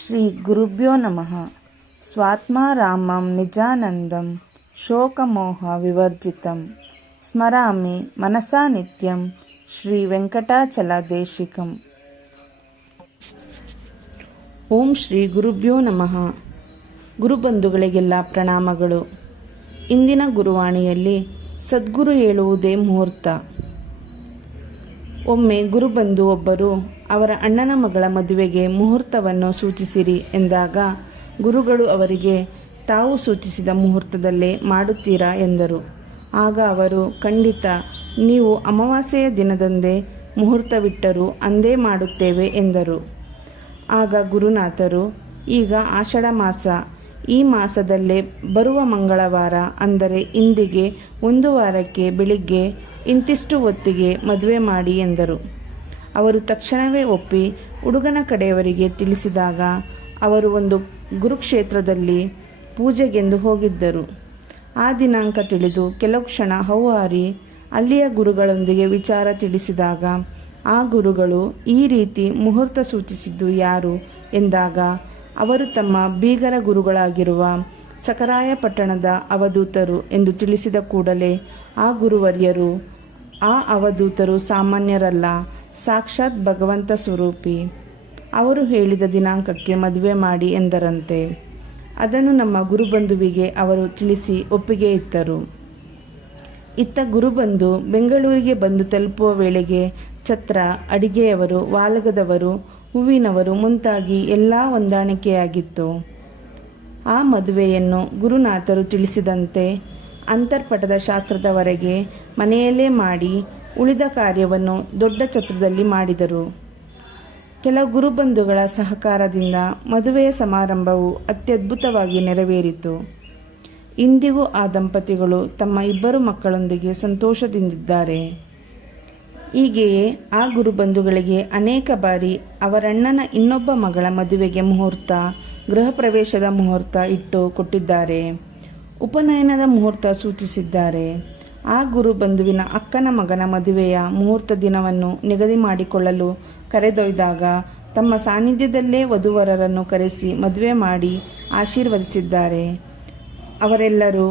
ಶ್ರೀ ಗುರುಭ್ಯೋ ನಮಃ. ಸ್ವಾತ್ಮಾರಾಮಂ ನಿಜಾನಂದಂ ಶೋಕಮೋಹ ವಿವರ್ಜಿತಂ ಸ್ಮರಾಮಿ ಮನಸಾ ನಿತ್ಯಂ ಶ್ರೀ ವೆಂಕಟಾಚಲದೇಶಿಕಂ. ಓಂ ಶ್ರೀ ಗುರುಭ್ಯೋ ನಮಃ. ಗುರುಬಂಧುಗಳಿಗೆಲ್ಲ ಪ್ರಣಾಮಗಳು. ಇಂದಿನ ಗುರುವಾಣಿಯಲ್ಲಿ ಸದ್ಗುರು ಹೇಳುವುದೇ ಮುಹೂರ್ತ. ಒಮ್ಮೆ ಗುರುಬಂಧು ಒಬ್ಬರು ಅವರ ಅಣ್ಣನ ಮಗಳ ಮದುವೆಗೆ ಮುಹೂರ್ತವನ್ನು ಸೂಚಿಸಿರಿ ಎಂದಾಗ ಗುರುಗಳು ಅವರಿಗೆ ತಾವು ಸೂಚಿಸಿದ ಮುಹೂರ್ತದಲ್ಲೇ ಮಾಡುತ್ತೀರಾ ಎಂದರು. ಆಗ ಅವರು, ಖಂಡಿತ, ನೀವು ಅಮಾವಾಸ್ಯೆಯ ದಿನದಂದೇ ಮುಹೂರ್ತವಿಟ್ಟರೂ ಅಂದೇ ಮಾಡುತ್ತೇವೆ ಎಂದರು. ಆಗ ಗುರುನಾಥರು, ಈಗ ಆಷಾಢ ಮಾಸ, ಈ ಮಾಸದಲ್ಲೇ ಬರುವ ಮಂಗಳವಾರ ಅಂದರೆ ಇಂದಿಗೆ 1 ವಾರಕ್ಕೆ ಬೆಳಿಗ್ಗೆ ಇಂತಿಷ್ಟು ಹೊತ್ತಿಗೆ ಮದುವೆ ಮಾಡಿ ಎಂದರು. ಅವರು ತಕ್ಷಣವೇ ಒಪ್ಪಿ ಹುಡುಗನ ಕಡೆಯವರಿಗೆ ತಿಳಿಸಿದಾಗ ಅವರು ಒಂದು ಗುರುಕ್ಷೇತ್ರದಲ್ಲಿ ಪೂಜೆಗೆಂದು ಹೋಗಿದ್ದರು. ಆ ದಿನಾಂಕ ತಿಳಿದು ಕೆಲವು ಕ್ಷಣ ಹೌಹಾರಿ ಅಲ್ಲಿಯ ಗುರುಗಳೊಂದಿಗೆ ವಿಚಾರ ತಿಳಿಸಿದಾಗ ಆ ಗುರುಗಳು, ಈ ರೀತಿ ಮುಹೂರ್ತ ಸೂಚಿಸಿದ್ದು ಯಾರು ಎಂದಾಗ ಅವರು ತಮ್ಮ ಬೀಗರ ಗುರುಗಳಾಗಿರುವ ಸಕರಾಯ ಪಟ್ಟಣದ ಅವಧೂತರು ಎಂದು ತಿಳಿಸಿದ ಕೂಡಲೇ ಆ ಗುರುವರ್ಯರು, ಆ ಅವಧೂತರು ಸಾಮಾನ್ಯರಲ್ಲ, ಸಾಕ್ಷಾತ್ ಭಗವಂತ ಸ್ವರೂಪಿ, ಅವರು ಹೇಳಿದ ದಿನಾಂಕಕ್ಕೆ ಮದುವೆ ಮಾಡಿ ಎಂದರಂತೆ. ಅದನ್ನು ನಮ್ಮ ಗುರುಬಂಧುವಿಗೆ ಅವರು ತಿಳಿಸಿ ಒಪ್ಪಿಗೆ ಇತ್ತರು. ಇತ್ತ ಗುರುಬಂಧು ಬೆಂಗಳೂರಿಗೆ ಬಂದು ತಲುಪುವ ವೇಳೆಗೆ ಛತ್ರ, ಅಡಿಗೆಯವರು, ವಾಲಗದವರು, ಹೂವಿನವರು ಮುಂತಾಗಿ ಎಲ್ಲ ಹೊಂದಾಣಿಕೆಯಾಗಿತ್ತು. ಆ ಮದುವೆಯನ್ನು ಗುರುನಾಥರು ತಿಳಿಸಿದಂತೆ ಅಂತರ್ಪಟದ ಶಾಸ್ತ್ರದವರೆಗೆ ಮನೆಯಲ್ಲೇ ಮಾಡಿ ಉಳಿದ ಕಾರ್ಯವನ್ನು ದೊಡ್ಡ ಛತ್ರದಲ್ಲಿ ಮಾಡಿದರು. ಕೆಲವು ಗುರುಬಂಧುಗಳ ಸಹಕಾರದಿಂದ ಮದುವೆಯ ಸಮಾರಂಭವು ಅತ್ಯದ್ಭುತವಾಗಿ ನೆರವೇರಿತು. ಇಂದಿಗೂ ಆ ದಂಪತಿಗಳು ತಮ್ಮ 2 ಮಕ್ಕಳೊಂದಿಗೆ ಸಂತೋಷದಿಂದಿದ್ದಾರೆ. ಹೀಗೆಯೇ ಆ ಗುರುಬಂಧುಗಳಿಗೆ ಅನೇಕ ಬಾರಿ ಅವರಣ್ಣನ ಇನ್ನೊಬ್ಬ ಮಗಳ ಮದುವೆಗೆ ಮುಹೂರ್ತ, ಗೃಹ ಪ್ರವೇಶದ ಮುಹೂರ್ತ ಇಟ್ಟು ಕೊಟ್ಟಿದ್ದಾರೆ. ಉಪನಯನದ ಮುಹೂರ್ತ ಸೂಚಿಸಿದ್ದಾರೆ. ಆ ಗುರುಬಂಧುವಿನ ಅಕ್ಕನ ಮಗನ ಮದುವೆಯ ಮುಹೂರ್ತ ದಿನವನ್ನು ನಿಗದಿ ಮಾಡಿಕೊಳ್ಳಲು ಕರೆದೊಯ್ದಾಗ ತಮ್ಮ ಸಾನ್ನಿಧ್ಯದಲ್ಲೇ ವಧುವರರನ್ನು ಕರೆಸಿ ಮದುವೆ ಮಾಡಿ ಆಶೀರ್ವದಿಸಿದ್ದಾರೆ. ಅವರೆಲ್ಲರೂ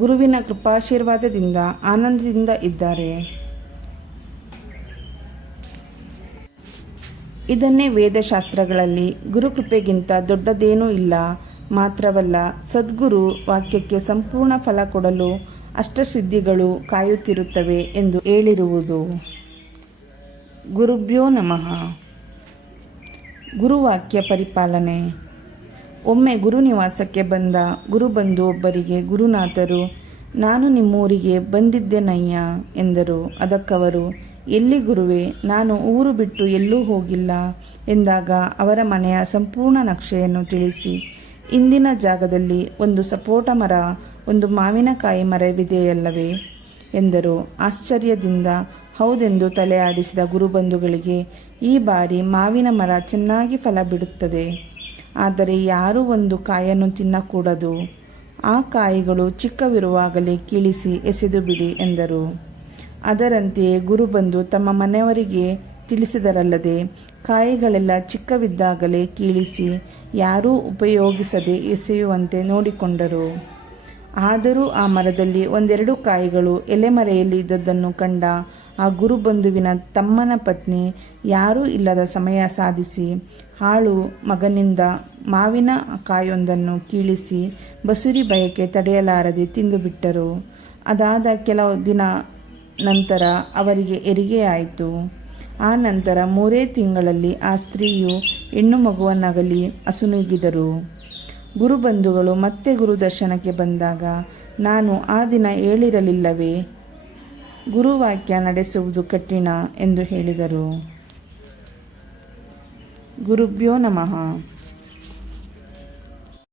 ಗುರುವಿನ ಕೃಪಾಶೀರ್ವಾದದಿಂದ ಆನಂದದಿಂದ ಇದ್ದಾರೆ. ಇದನ್ನೇ ವೇದಶಾಸ್ತ್ರಗಳಲ್ಲಿ ಗುರುಕೃಪೆಗಿಂತ ದೊಡ್ಡದೇನೂ ಇಲ್ಲ, ಮಾತ್ರವಲ್ಲ ಸದ್ಗುರು ವಾಕ್ಯಕ್ಕೆ ಸಂಪೂರ್ಣ ಫಲ ಕೊಡಲು ಅಷ್ಟಸಿದ್ಧಿಗಳು ಕಾಯುತ್ತಿರುತ್ತವೆ ಎಂದು ಹೇಳಿರುವುದು. ಗುರುಭ್ಯೋ ನಮಃ. ಗುರುವಾಕ್ಯ ಪರಿಪಾಲನೆ. ಒಮ್ಮೆ ಗುರುನಿವಾಸಕ್ಕೆ ಬಂದ ಗುರುಬಂಧು ಒಬ್ಬರಿಗೆ ಗುರುನಾಥರು, ನಾನು ನಿಮ್ಮೂರಿಗೆ ಬಂದಿದ್ದೆನಯ್ಯ ಎಂದರು. ಅದಕ್ಕವರು, ಎಲ್ಲಿ ಗುರುವೇ, ನಾನು ಊರು ಬಿಟ್ಟು ಎಲ್ಲೂ ಹೋಗಿಲ್ಲ ಎಂದಾಗ ಅವರ ಮನೆಯ ಸಂಪೂರ್ಣ ನಕ್ಷೆಯನ್ನು ತಿಳಿಸಿ, ಇಂದಿನ ಜಾಗದಲ್ಲಿ ಒಂದು ಸಪೋಟ ಮರ, ಒಂದು ಮಾವಿನಕಾಯಿ ಮರವಿದೆಯಲ್ಲವೇ ಎಂದರು. ಆಶ್ಚರ್ಯದಿಂದ ಹೌದೆಂದು ತಲೆ ಆಡಿಸಿದ ಗುರುಬಂಧುಗಳಿಗೆ, ಈ ಬಾರಿ ಮಾವಿನ ಮರ ಚೆನ್ನಾಗಿ ಫಲ ಬಿಡುತ್ತದೆ, ಆದರೆ ಯಾರೂ ಒಂದು ಕಾಯನ್ನು ತಿನ್ನಕೂಡದು, ಆ ಕಾಯಿಗಳು ಚಿಕ್ಕವಿರುವಾಗಲೇ ಕೀಳಿಸಿ ಎಸೆದು ಬಿಡಿ ಎಂದರು. ಅದರಂತೆಯೇ ಗುರುಬಂಧು ತಮ್ಮ ಮನೆಯವರಿಗೆ ತಿಳಿಸಿದರಲ್ಲದೆ ಕಾಯಿಗಳೆಲ್ಲ ಚಿಕ್ಕವಿದ್ದಾಗಲೇ ಕೀಳಿಸಿ ಯಾರೂ ಉಪಯೋಗಿಸದೆ ಎಸೆಯುವಂತೆ ನೋಡಿಕೊಂಡರು. ಆದರೂ ಆ ಮರದಲ್ಲಿ 1-2 ಕಾಯಿಗಳು ಎಲೆಮರೆಯಲ್ಲಿ ಇದ್ದದ್ದನ್ನು ಕಂಡ ಆ ಗುರುಬಂಧುವಿನ ತಮ್ಮನ ಪತ್ನಿ ಯಾರೂ ಇಲ್ಲದ ಸಮಯ ಸಾಧಿಸಿ ಹಾಳು ಮಗನಿಂದ ಮಾವಿನ ಕಾಯೊಂದನ್ನು ಕೀಳಿಸಿ ಬಸುರಿ ಬಯಕೆ ತಡೆಯಲಾರದೆ ತಿಂದುಬಿಟ್ಟರು. ಅದಾದ ಕೆಲವು ದಿನ ನಂತರ ಅವರಿಗೆ ಹೆರಿಗೆಯಾಯಿತು. ಆ ನಂತರ 3 ತಿಂಗಳಲ್ಲಿ ಆ ಸ್ತ್ರೀಯು ಹೆಣ್ಣು ಮಗುವನ್ನಾಗಲಿ ಅಸುನೀಗಿದರು. ಗುರುಬಂಧುಗಳು ಮತ್ತೆ ಗುರುದರ್ಶನಕ್ಕೆ ಬಂದಾಗ, ನಾನು ಆ ದಿನ ಹೇಳಿರಲಿಲ್ಲವೇ, ಗುರುವಾಕ್ಯ ನಡೆಸುವುದು ಕಠಿಣ ಎಂದು ಹೇಳಿದರು. ಗುರುಭ್ಯೋ ನಮಃ.